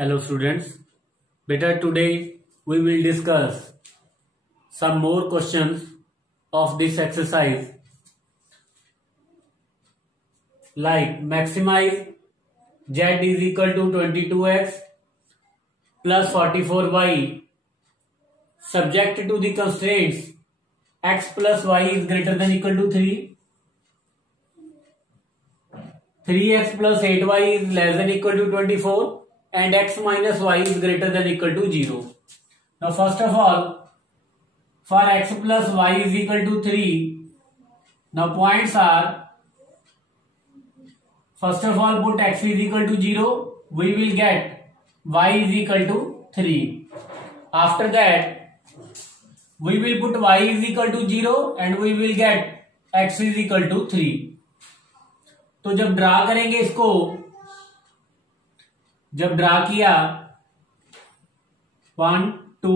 Hello students, better today we will discuss some more questions of this exercise like maximize z is equal to 22x plus 44y subject to the constraints x plus y is greater than equal to 3, 3x plus 8y is less than equal to 24 and x minus y is greater than equal to 0. Now first of all, for x plus y is equal to 3, now points are, first of all put x is equal to 0, we will get y is equal to 3. After that, we will put y is equal to 0 and we will get x is equal to 3. तो जब draw करेंगे इसको, जब draw किया 1 2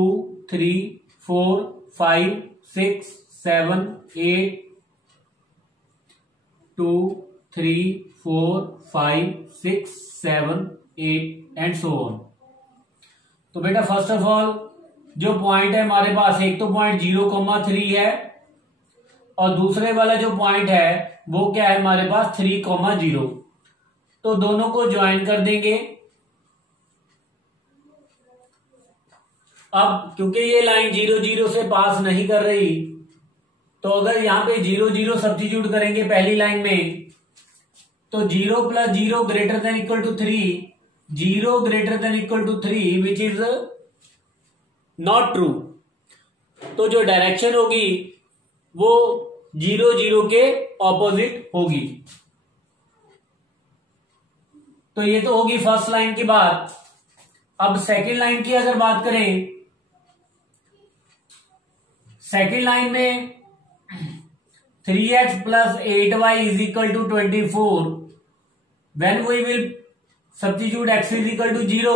3 4 5 6 7 8 2 3 4 5 6 7 8 and so on. तो बेटा first of all जो point है हमारे पास, एक तो पॉइंट 0,3 है और दूसरे वाला जो पॉइंट है वो क्या है हमारे पास 3,0. तो दोनों को ज्वाइन कर देंगे. अब क्योंकि ये लाइन 0 0 से पास नहीं कर रही, तो अगर यहां पे 0 0 सब्स्टिट्यूट करेंगे पहली लाइन में, तो 0 plus 0 greater than equal to 3, 0 greater than equal to 3 which is not true. तो जो डायरेक्शन होगी वो 0 0 के ऑपोजिट होगी. तो ये तो होगी फर्स्ट लाइन की बात. अब सेकेंड लाइन की अगर बात करें, सेकेंड लाइन में 3x plus 8y is equal to 24. When we will substitute x is equal to 0,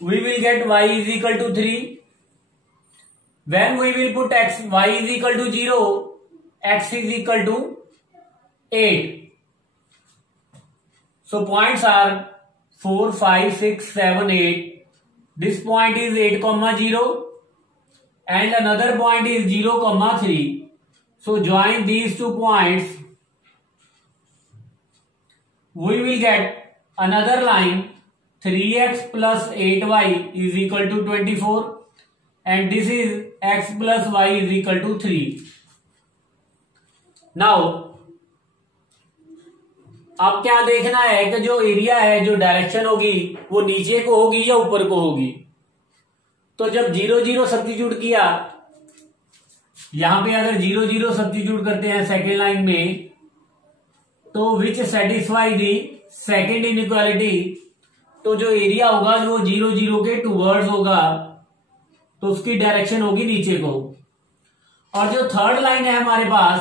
we will get y is equal to 3. When we will put y is equal to 0, x is equal to 8. So points are 4, 5, 6, 7, 8. This point is 8,0 and another point is 0,3. So join these two points. We will get another line 3x plus 8y is equal to 24 and this is x plus y is equal to 3. Now अब क्या देखना है कि जो area है, जो direction होगी वो नीचे को होगी या ऊपर को होगी. तो जब 0 0 सब्स्टिट्यूट किया, यहां पे अगर 0 0 सब्स्टिट्यूट करते हैं सेकेंड लाइन में, तो विच सेटिस्फाई दी सेकेंड इनइक्वालिटी, तो जो एरिया होगा वो 0 0 के टूवर्ड्स होगा, तो उसकी डायरेक्शन होगी नीचे को. और जो थर्ड लाइन है हमारे पास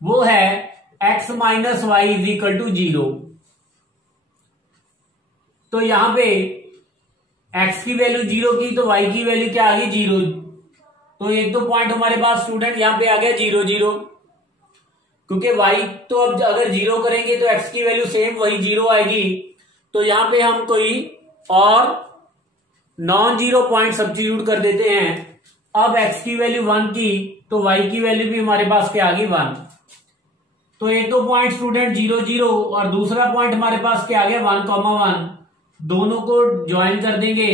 वो है x minus y is equal to 0. तो यहां पे x की वैल्यू 0 की, तो y की वैल्यू क्या आ गई 0. तो एक तो पॉइंट हमारे पास स्टूडेंट यहां पे आ गया 0 0, क्योंकि y तो अब अगर 0 करेंगे तो x की वैल्यू सेम वही 0 आएगी. तो यहां पे हम कोई और नॉन जीरो पॉइंट सब्स्टिट्यूट कर देते हैं. अब x की वैल्यू 1 की, तो y की वैल्यू भी हमारे पास क्या आ गई 1. तो एक तो पॉइंट स्टूडेंट 0 0 और दूसरा पॉइंट हमारे पास क्या आ गया 1,1. दोनों को ज्वाइन कर देंगे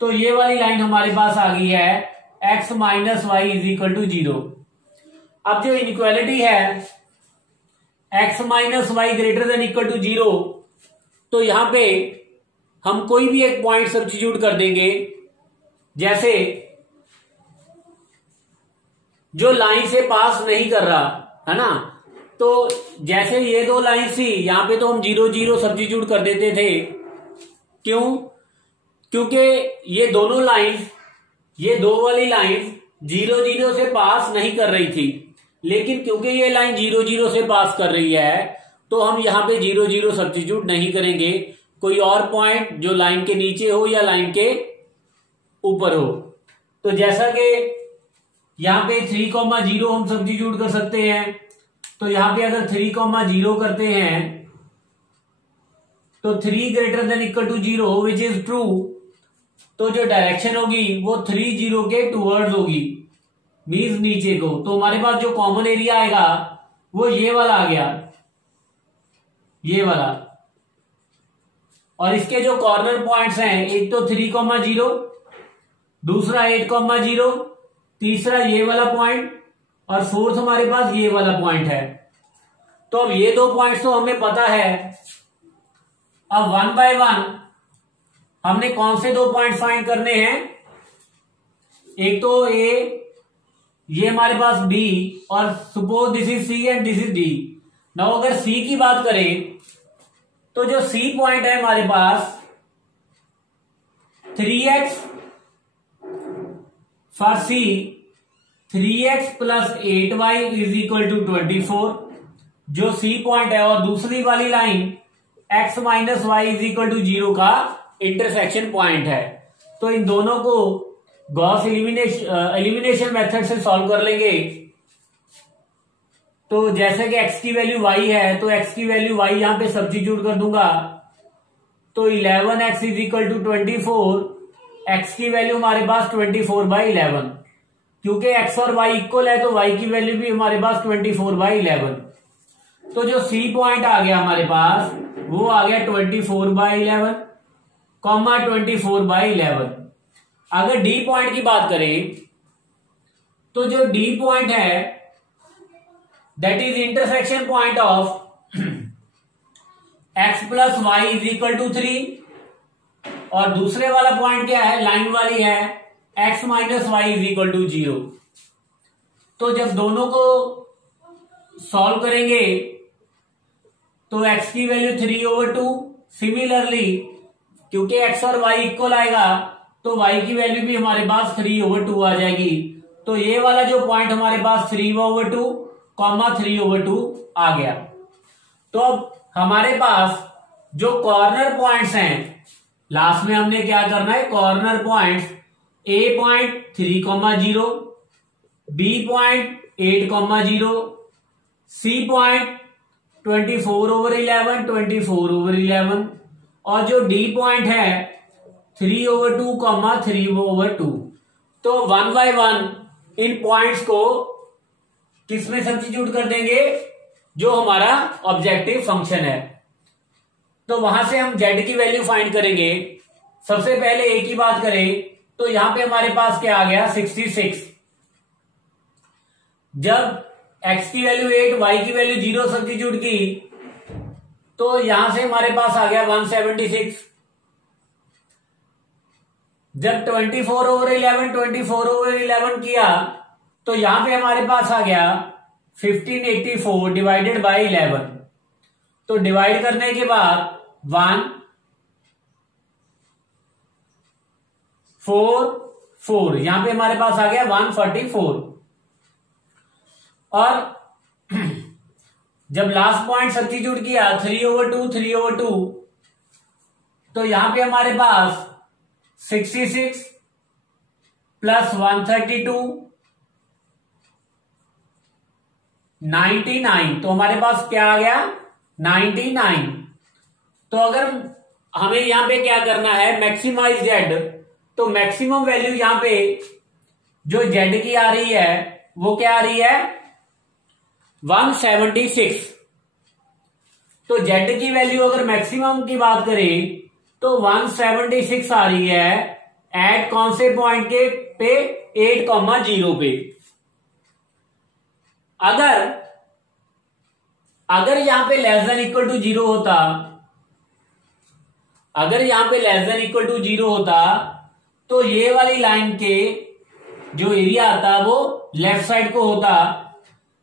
तो ये वाली लाइन हमारे पास आ गई है x minus y is equal to 0. अब जो इनइक्वालिटी है x minus y greater than equal to 0, तो यहां पे हम कोई भी एक पॉइंट सब्स्टिट्यूट कर देंगे. जैसे जो लाइन से पास नहीं कर रहा है ना, तो जैसे ये दो लाइन थी, यहां पे तो हम 0 0 सब्स्टिट्यूट कर देते थे. क्यों? क्योंकि ये दोनों लाइंस, ये दो वाली लाइंस 0 0 से पास नहीं कर रही थी, लेकिन क्योंकि ये लाइन 0 0 से पास कर रही है, तो हम यहां पे 0 0 सब्स्टिट्यूट नहीं करेंगे. कोई और पॉइंट जो लाइन के नीचे हो या लाइन के ऊपर हो. तो जैसा कि यहां पे 3,0 हम सब्स्टिट्यूट कर सकते हैं, तो यहां पे अगर 3,0 करते हैं तो 3 greater than equal to 0 which is true, तो जो डायरेक्शन होगी वो 3 0 के टूवर्ड्स होगी, मीन्स नीचे को। तो हमारे पास जो कॉमन एरिया आएगा वो ये वाला आ गया, ये वाला। और इसके जो कॉर्नर पॉइंट्स हैं, एक तो 3,0, दूसरा 8,0, तीसरा ये वाला पॉइंट, और फोर्थ हमारे पास ये वाला पॉइंट है। तो अब ये 2 पॉइंट्स तो हमें पता है। अब 1 बाय 1 हमने कौन से 2 पॉइंट फाइंड करने हैं? एक तो ए, ये हमारे पास बी, और suppose this is C and this is D. Now अगर सी की बात करें तो जो सी पॉइंट है हमारे पास 3x for C, 3x plus 8y is equal to 24, जो सी पॉइंट है। और दूसरी वाली line x minus y is equal to 0 का इंटरसेक्शन पॉइंट है। तो इन दोनों को गॉस एलिमिनेशन मेथड से सॉल्व कर लेंगे। तो जैसे कि x की वैल्यू y है, तो x की वैल्यू y यहां पे सब्स्टिट्यूट कर दूंगा। तो 11x is equal to 24, x की वैल्यू हमारे पास 24/11, क्योंकि x और y इक्वल है तो y की वैल्यू भी हमारे पास 24/11। तो जो C पॉइंट आ गया हमारे पास वो आ गया 24/11, 24/11। अगर D पॉइंट की बात करें तो जो D पॉइंट है that is intersection point of x plus y is equal to 3, और दूसरे वाला पॉइंट क्या है, लाइन वाली है, x minus y is equal to 0। तो जब दोनों को सॉल्व करेंगे तो x की वैल्यू 3/2, सिमिलरली क्योंकि x और y इक्वल आएगा तो y की वैल्यू भी हमारे पास 3/2 आ जाएगी। तो ये वाला जो पॉइंट हमारे पास 3/2, 3/2 आ गया। तो अब हमारे पास जो कॉर्नर पॉइंट्स हैं, लास्ट में हमने क्या करना है, corner points A point 3,0, B point 8,0, C point 24/11, 24/11, और जो D पॉइंट है 3/2, 3/2। तो 1 बाय 1 इन पॉइंट्स को किसमें सब्स्टिट्यूट कर देंगे, जो हमारा ऑब्जेक्टिव फंक्शन है। तो वहां से हम z की वैल्यू फाइंड करेंगे। सबसे पहले a की बात करें तो यहां पे हमारे पास क्या आ गया, 66। जब x की वैल्यू 8, y की वैल्यू 0 सब्स्टिट्यूट की तो यहां से हमारे पास आ गया 176। जब 24/11, 24/11 किया तो यहां पे हमारे पास आ गया 1584 डिवाइडेड बाय 11। तो डिवाइड करने के बाद 1 4 4, यहां पे हमारे पास आ गया 144। और जब लास्ट पॉइंट सब्स्टिट्यूट किया 3/2, 3/2, तो यहां पे हमारे पास 66 प्लस 132 99, तो हमारे पास क्या आ गया, 99। तो अगर हमें यहां पे क्या करना है, मैक्सिमाइज जेड, तो मैक्सिमम वैल्यू यहां पे जो जेड की आ रही है वो क्या आ रही है, 176। तो जेड की वैल्यू अगर मैक्सिमम की बात करें तो 176 आ रही है एट कौन से पॉइंट के पे, 8,0 पे। अगर यहां पे लेस देन इक्वल टू 0 होता, अगर यहां पे लेस देन इक्वल टू 0 होता तो ये वाली लाइन के जो एरिया आता वो लेफ्ट साइड को होता।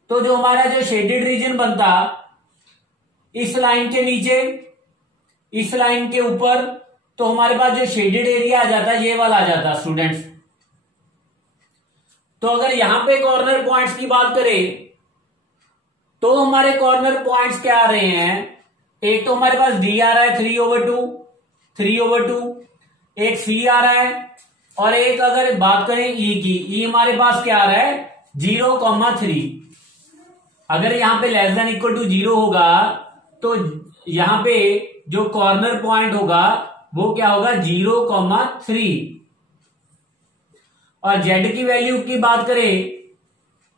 तो जो हमारा जो शेडेड रीजन बनता इस लाइन के नीचे, इस लाइन के ऊपर, तो हमारे पास जो शेडेड एरिया आ जाता ये वाला आ जाता स्टूडेंट्स। तो अगर यहां पे कॉर्नर पॉइंट्स की बात करें तो हमारे कॉर्नर पॉइंट्स क्या आ रहे हैं, एक तो हमारे पास डी आ रहा है 3/2, एक सी आ रहा है, और एक अगर बात करें ई की, ई हमारे पास क्या आ रहा है 0,3। अगर यहां पे लेस देन इक्वल टू 0 होगा तो यहां पे जो कॉर्नर पॉइंट होगा वो क्या होगा 0,3। और जेड की वैल्यू की बात करें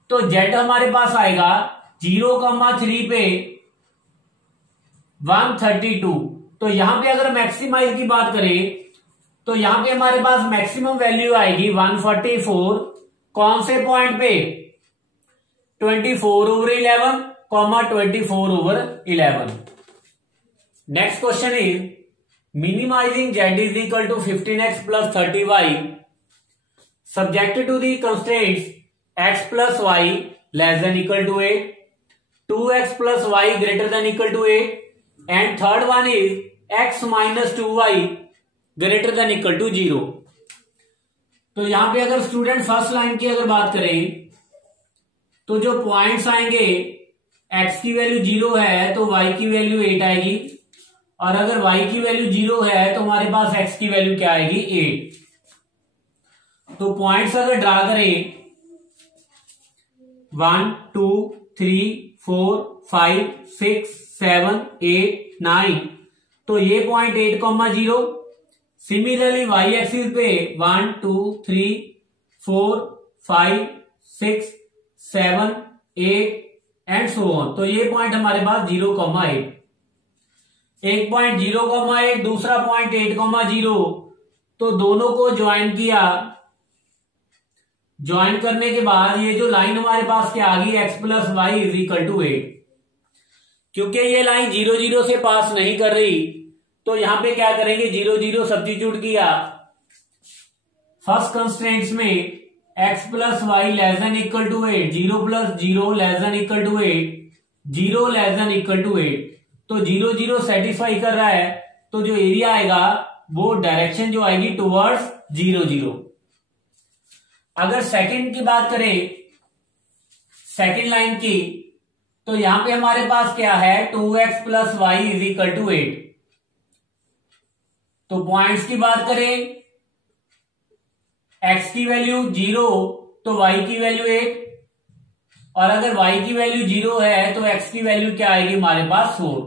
तो जेड हमारे पास आएगा 0,3 पे 132। तो यहां पे अगर मैक्सिमाइज की बात करें तो यहां पे हमारे पास मैक्सिमम वैल्यू आएगी 144। कौन से पॉइंट पे 24/11, 24/11। Next question is minimizing Z is equal to 15x plus 30y subjected to the constraints x plus y less than equal to 8, 2x plus y greater than equal to 8, and third one is x minus 2y greater than equal to 0। तो यहां पे अगर student first line की अगर बात करें तो जो पॉइंट्स आएंगे x की वैल्यू 0 है तो y की वैल्यू 8 आएगी, और अगर y की वैल्यू 0 है तो हमारे पास x की वैल्यू क्या आएगी 8। तो पॉइंट्स अगर ड्रा करें 1 2 3 4 5 6 7 8 9, तो ये पॉइंट 8,0। सिमिलरली वाई एक्सिस पे 1 2 3 4 5 6 7 8 एंड सो ऑन, तो ये पॉइंट हमारे पास 0,8। एक पॉइंट 0,8, दूसरा पॉइंट 8,0, तो दोनों को ज्वाइन किया। ज्वाइन करने के बाद ये जो लाइन हमारे पास क्या आ गई x plus y is equal to 8। क्योंकि ये लाइन 0 0 से पास नहीं कर रही तो यहां पे क्या करेंगे 0 0 सब्स्टिट्यूट किया। फर्स्ट कंस्ट्रेंट्स में x plus y less than equal to 8, 0 plus 0 less than equal to 8, 0 less than equal to 8, तो 0 0 सेटिस्फाई कर रहा है, तो जो एरिया आएगा वो डायरेक्शन जो आएगी टुवर्ड्स 0 0। अगर सेकंड की बात करें, सेकंड लाइन की, तो यहां पे हमारे पास क्या है 2x plus y is equal to 8। तो पॉइंट्स की बात करें x की वैल्यू 0 तो y की वैल्यू 8, और अगर y की वैल्यू 0 है तो x की वैल्यू क्या आएगी हमारे पास 4।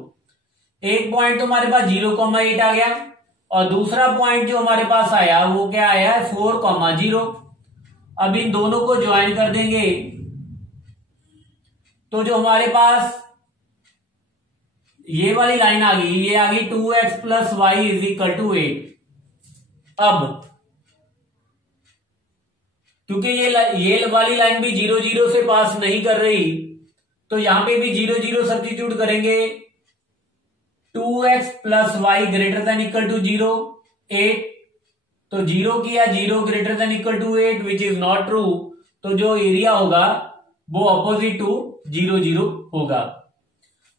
एक पॉइंट तो हमारे पास 0,8 आ गया, और दूसरा पॉइंट जो हमारे पास आया वो क्या आया 4,0। अब इन दोनों को ज्वाइन कर देंगे तो जो हमारे पास ये वाली लाइन आ गई, ये आ गई 2x plus y is equal to 8। अब क्योंकि ये वाली लाइन भी 0 0 से पास नहीं कर रही तो यहां पे भी 0 0 सब्स्टिट्यूट करेंगे। 2x plus y greater than equal to 0 8, तो 0 किया 0 greater than equal to 8 which is not true, तो जो एरिया होगा वो अपोजिट टू 0 0 होगा।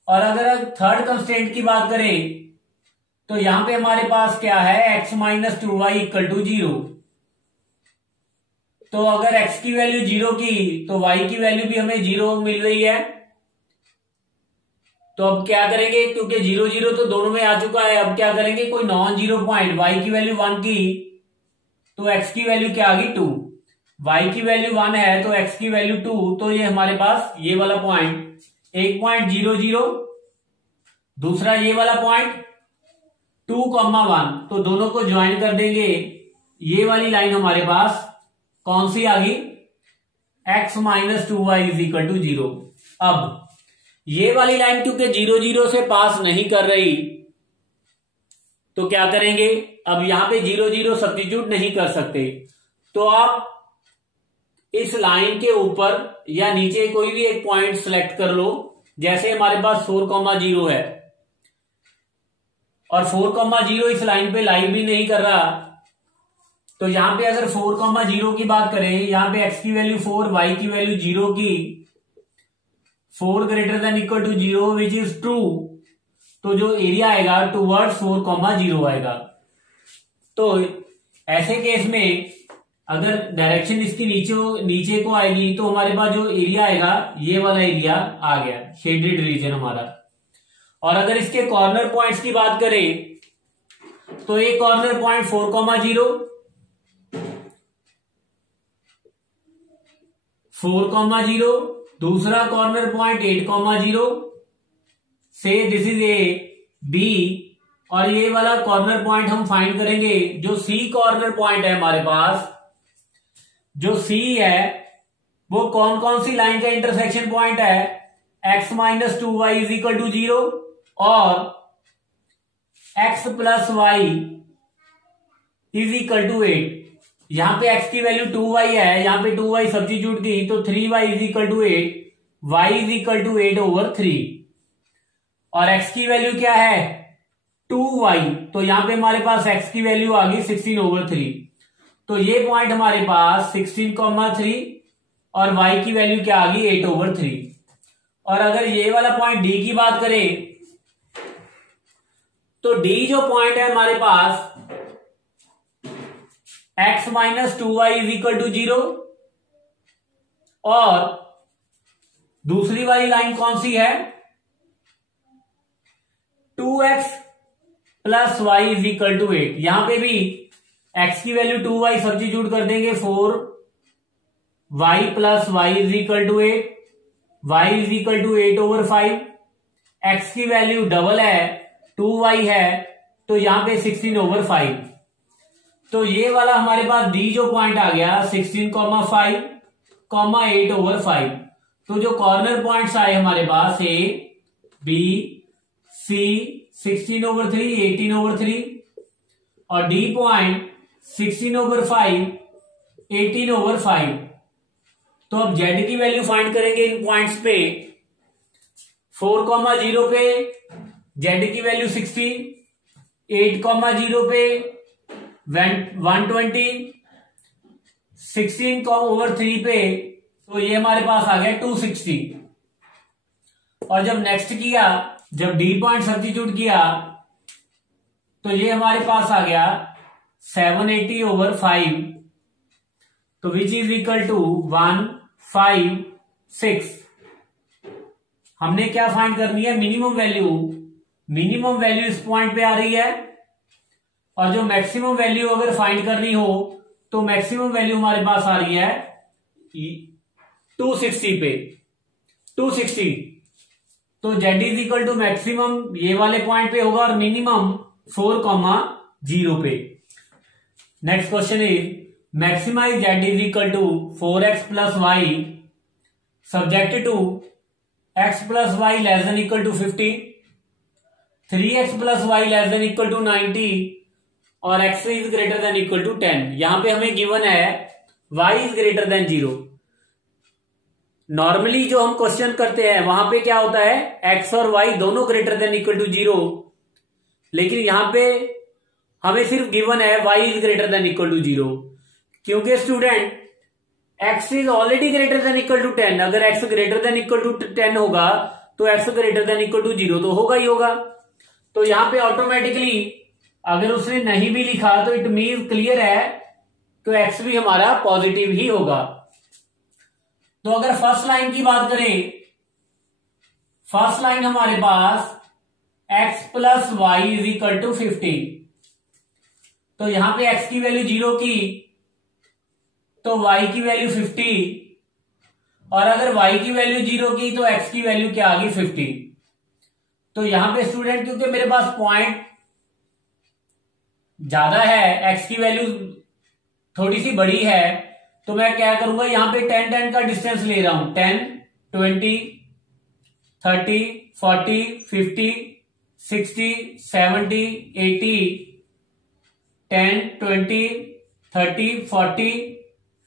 और अगर थर्ड कंस्ट्रेंट की बात करें तो यहां पे हमारे पास क्या है x minus 2y equal to 0। तो अगर x की वैल्यू 0 की तो y की वैल्यू भी हमें 0 मिल रही है। तो अब क्या करेंगे, क्योंकि 0 0 तो दोनों में आ चुका है, अब क्या करेंगे कोई नॉन जीरो पॉइंट, y की वैल्यू 1 की तो x की वैल्यू क्या आ गई 2, y की वैल्यू 1 है तो x की वैल्यू 2, तो ये हमारे पास ये वाला पॉइंट, एक पॉइंट 0 0, दूसरा ये वाला पॉइंट 2,1, तो दोनों को ज्वाइन कर देंगे। ये वाली लाइन हमारे पास कौन सी आ गई x minus 2y is equal to 0। अब ये वाली लाइन क्योंकि 0 0 से पास नहीं कर रही तो क्या करेंगे, अब यहां पे 0 0 सब्स्टिट्यूट नहीं कर सकते, तो आप इस लाइन के ऊपर या नीचे कोई भी एक पॉइंट सिलेक्ट कर लो। जैसे हमारे पास 4,0 है और 4,0 इस लाइन पे लाई भी नहीं कर रहा, तो यहां पे अगर 4,0 की बात करें, यहां पे x की वैल्यू 4, y की वैल्यू 0 की, 4 greater than equal to 0 which is true, तो जो एरिया आएगा टूवर्ड्स 4,0 आएगा। तो ऐसे केस में अगर डायरेक्शन इसकी नीचे को आएगी तो हमारे पास जो एरिया आएगा ये वाला एरिया आ गया, शेडेड रीजन हमारा। और अगर इसके कॉर्नर पॉइंट्स की बात करें तो एक कॉर्नर पॉइंट 4,0, 4,0, दूसरा कॉर्नर पॉइंट 8,0, से दिस इज ए बी, और ये वाला कॉर्नर पॉइंट हम फाइंड करेंगे। जो सी कॉर्नर पॉइंट है हमारे पास, जो सी है वो कौन कौन सी लाइन का इंटरसेक्शन पॉइंट है? x minus 2y is equal to 0 और x plus y is equal to 8। यहां पे x की वैल्यू 2y है, यहां पे 2y सब्स्टिट्यूट की तो 3y is equal to 8, y is equal to 8/3। और x की वैल्यू क्या है? 2y, तो यहां पे हमारे पास x की वैल्यू आ गई 16/3। तो ये पॉइंट हमारे पास 16,3 और y की वैल्यू क्या आ गई 8/3। और अगर ये वाला पॉइंट d की बात करें तो d जो पॉइंट है हमारे पास x minus 2y is equal to 0 और दूसरी वाली लाइन कौन सी है? 2x plus y is equal to 8। यहां पे भी x की वैल्यू 2y सब्स्टिट्यूट कर देंगे 4y plus y is equal to 8, y is equal to 8/5। x की वैल्यू डबल है 2y है तो यहां पे 16/5। तो ये वाला हमारे पास d जो पॉइंट आ गया 16,5, 8/5। तो जो कॉर्नर पॉइंट्स आए हमारे पास a, b, c 16/3, 18/3 और d पॉइंट 16/5, 18/5। तो अब z की वैल्यू फाइंड करेंगे इन पॉइंट्स पे। 4,0 पे z की वैल्यू 60, 8,0 पे 120, 16/3 पे तो ये हमारे पास आ गया 260। और जब नेक्स्ट किया, जब डी पॉइंट सब्स्टिट्यूट किया तो ये हमारे पास आ गया 780/5, तो विच इज इक्वल टू 156। हमने क्या फाइंड करनी है? Minimum value. मिनिमम वैल्यू इस पॉइंट पे आ रही है और जो मैक्सिमम वैल्यू अगर फाइंड करनी हो तो मैक्सिमम वैल्यू हमारे पास आ रही है 260 पे, 260। तो z is equal to maximum ये वाले पॉइंट पे होगा और मिनिमम 4,0 पे। Next question is maximize z is equal to 4x plus y subject to x plus y less than equal to 50, 3x plus y less than equal to 90 और x is greater than equal to 10। यहां पे हमें given है y is greater than 0। Normally जो हम question करते हैं वहां पे क्या होता है? x और y दोनों ग्रेटर देन इक्वल टू 0, लेकिन यहां पे हमें सिर्फ गिवन है y is greater than equal to 0, क्योंकि student x is already greater than equal to 10। अगर x greater than equal to 10 होगा तो x greater than equal to 0 तो होगा ही होगा। तो यहां पे ऑटोमेटिकली अगर उसने नहीं भी लिखा तो इट मीन क्लियर है तो x भी हमारा पॉजिटिव ही होगा। तो अगर फर्स्ट लाइन की बात करें, फर्स्ट लाइन हमारे पास x plus y is equal to 50, तो यहां पे x की वैल्यू 0 की तो y की वैल्यू 50 और अगर y की वैल्यू 0 की तो x की वैल्यू क्या आ गई 50। तो यहां पे स्टूडेंट क्योंकि मेरे पास पॉइंट ज्यादा है, x की वैल्यू थोड़ी सी बड़ी है, तो मैं क्या करूंगा यहां पे 10 का डिस्टेंस ले रहा हूं। 10, 20, 30, 40, 50, 60, 70, 80, 10, 20, 30, 40,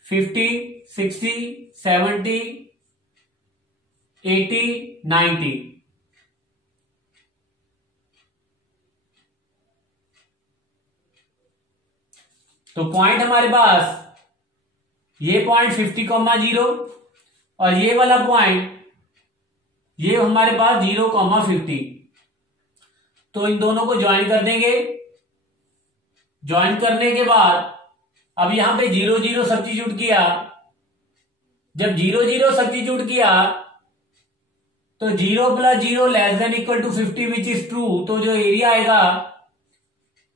50, 60, 70, 80, 90। तो पॉइंट हमारे पास ये पॉइंट 50,0 और ये वाला पॉइंट ये हमारे पास 0,50। तो इन दोनों को ज्वाइन कर देंगे। ज्वाइन करने के बाद अब यहां पे 0, 0 सब्स्टिट्यूट किया। जब 0, 0 सब्स्टिट्यूट किया तो 0 plus 0 less than equal to 50 which is true. तो जो एरिया आएगा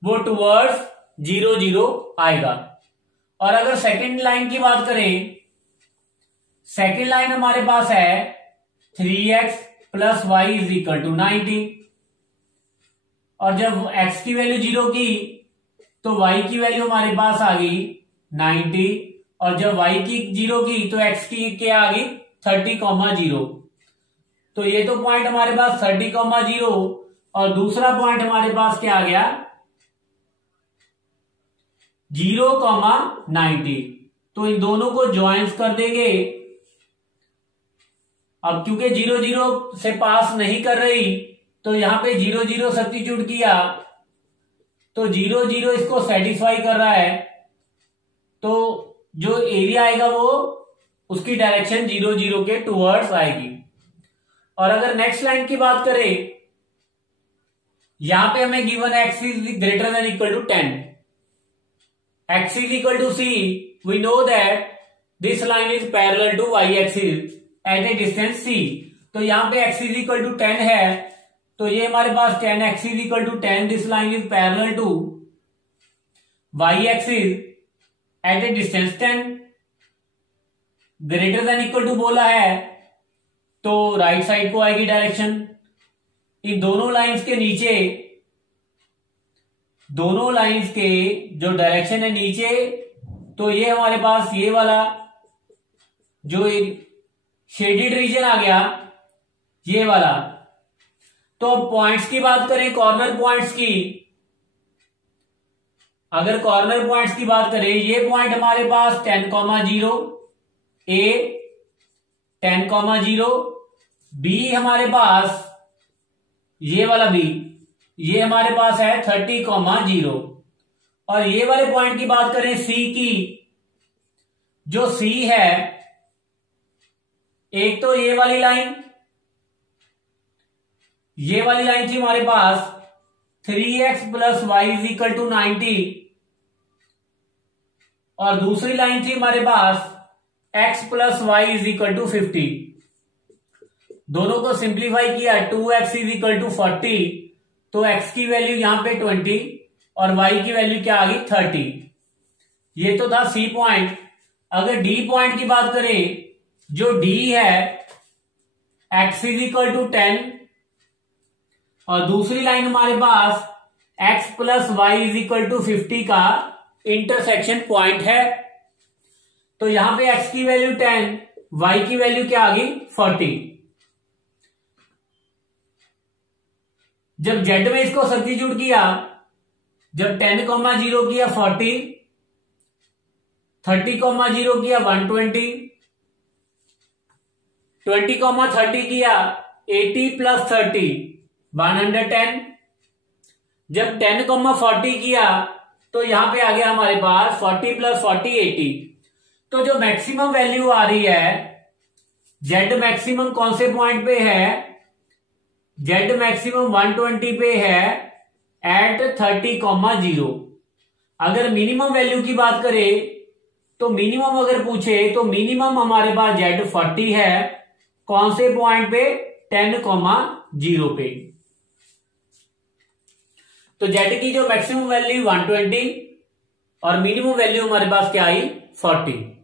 वो टुवर्ड्स 0, 0 आएगा। और अगर सेकेंड लाइन की बात करें, सेकेंड लाइन हमारे पास है 3x plus y is equal to 90। और जब x की वैल्यू 0 की तो y की वैल्यू हमारे पास आ गई 90, और जब y की 0 की तो x की क्या आ गई 30,0। तो ये तो पॉइंट हमारे पास 30,0 और दूसरा पॉइंट हमारे पास क्या आ गया 0,90। तो इन दोनों को ज्वाइंस कर देंगे। अब क्योंकि 0 0 से पास नहीं कर रही तो यहां पे 0 0 सब्स्टिट्यूट किया तो 0 0 इसको सेटिस्फाई कर रहा है, तो जो एरिया आएगा वो उसकी डायरेक्शन 0 0 के टुवर्ड्स आएगी। और अगर नेक्स्ट लाइन की बात करें, यहां पे हमें given x is greater than equal to 10, x is equal to c, we know that this line is parallel to y axis at a distance c। तो यहां पे x इज इक्वल टू 10 है, तो ये हमारे पास 10, x is equal to 10, this line is parallel to y axis at a distance 10। Greater than equal to बोला है तो राइट साइड को आएगी डायरेक्शन। इन दोनों लाइंस के नीचे, दोनों लाइंस के जो डायरेक्शन है नीचे, तो ये हमारे पास ये वाला जो शेडेड रीजन आ गया ये वाला। तो अब पॉइंट्स की बात करें, कॉर्नर पॉइंट्स की, अगर कॉर्नर पॉइंट्स की बात करें, ये पॉइंट हमारे पास 10,0 ए 10,0, बी हमारे पास ये वाला बी, ये हमारे पास है 30,0। और ये वाले पॉइंट की बात करें सी की, जो सी है, एक तो ये वाली लाइन, ये वाली लाइन थी हमारे पास 3x plus y is equal to 90, और दूसरी लाइन थी हमारे पास x plus y is equal to 50। दोनों को सिंप्लीफाई किया, 2x इज इक्वल टू 40, तो x की वैल्यू यहां पे 20 और y की वैल्यू क्या आ गई 30। ये तो था C पॉइंट। अगर D पॉइंट की बात करें, जो D है x इज इक्वल टू 10 और दूसरी लाइन हमारे पास x plus y is equal to 50 का इंटरसेक्शन पॉइंट है। तो यहां पे x की वैल्यू 10, y की वैल्यू क्या आ गई 40। जब z में इसको सब्स्टिट्यूट किया, जब 10,0 किया 40, 30,0 किया 120, 20,30 किया 80 प्लस 30 110। जब 10,40 किया तो यहां पे आ गया हमारे पास 40 प्लस 40 80। तो जो मैक्सिमम वैल्यू आ रही है, z मैक्सिमम कौन से पॉइंट पे है, z मैक्सिमम 120 पे है एट 30,0। अगर मिनिमम वैल्यू की बात करें तो मिनिमम अगर पूछे तो मिनिमम हमारे पास z 40 है, कौन से पॉइंट पे 10,0 पे। तो z की जो मैक्सिमम वैल्यू 120 और मिनिमम वैल्यू हमारे पास क्या आई 40।